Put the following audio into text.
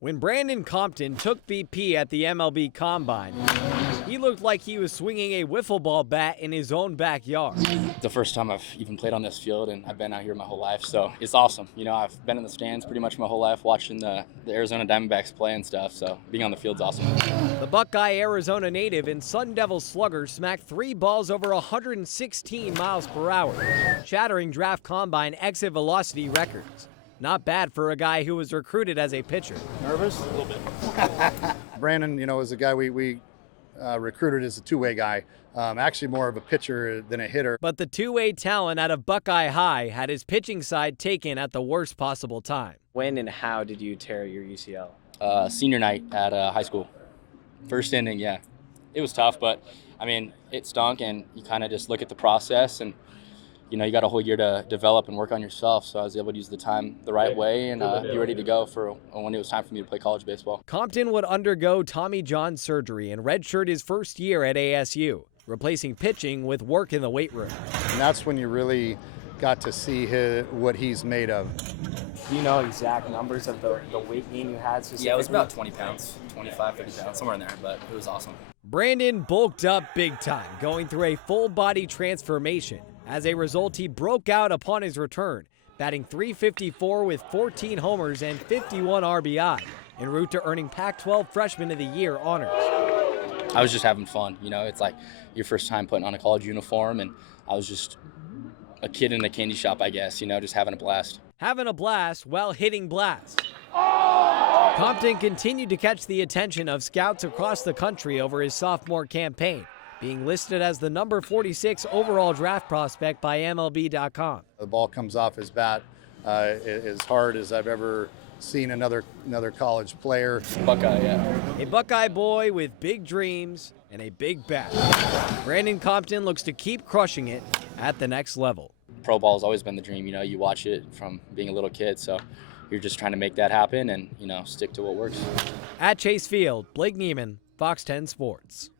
When Brandon Compton took BP at the MLB Combine, he looked like he was swinging a wiffle ball bat in his own backyard. The first time I've even played on this field, and I've been out here my whole life, so it's awesome. You know, I've been in the stands pretty much my whole life watching the Arizona Diamondbacks play and stuff, so being on the field's awesome. The Buckeye, Arizona native and Sun Devil slugger smacked 3 balls over 116 miles per hour, shattering draft combine exit velocity records. Not bad for a guy who was recruited as a pitcher. Nervous? A little bit. Brandon, is a guy we recruited as a two-way guy. Actually more of a pitcher than a hitter. But the two-way talent out of Buckeye High had his pitching side taken at the worst possible time. When and how did you tear your UCL? Senior night at high school. First inning, yeah. It was tough, but, it stunk, and you kind of just look at the process, and, you got a whole year to develop and work on yourself, so I was able to use the time the right way and be ready to go for when it was time for me to play college baseball. Compton would undergo Tommy John surgery and redshirt his first year at ASU, replacing pitching with work in the weight room. And that's when you really got to see what he's made of. Do you know exact numbers of the weight gain you had specifically? Yeah, it was about 20 pounds, 25, 50 pounds, somewhere in there, but it was awesome. Brandon bulked up big time, going through a full-body transformation. As a result, he broke out upon his return, batting .354 with 14 homers and 51 RBI, en route to earning Pac-12 Freshman of the Year honors. I was just having fun, it's like your first time putting on a college uniform, and I was just a kid in a candy shop, I guess, just having a blast. Having a blast while hitting blast. Compton continued to catch the attention of scouts across the country over his sophomore campaign, being listed as the number 46 overall draft prospect by MLB.com. The ball comes off his bat as hard as I've ever seen another college player. Buckeye, yeah. A Buckeye boy with big dreams and a big bat. Brandon Compton looks to keep crushing it at the next level. Pro ball's always been the dream, you watch it from being a little kid, so you're just trying to make that happen and, stick to what works. At Chase Field, Blake Neiman, Fox 10 Sports.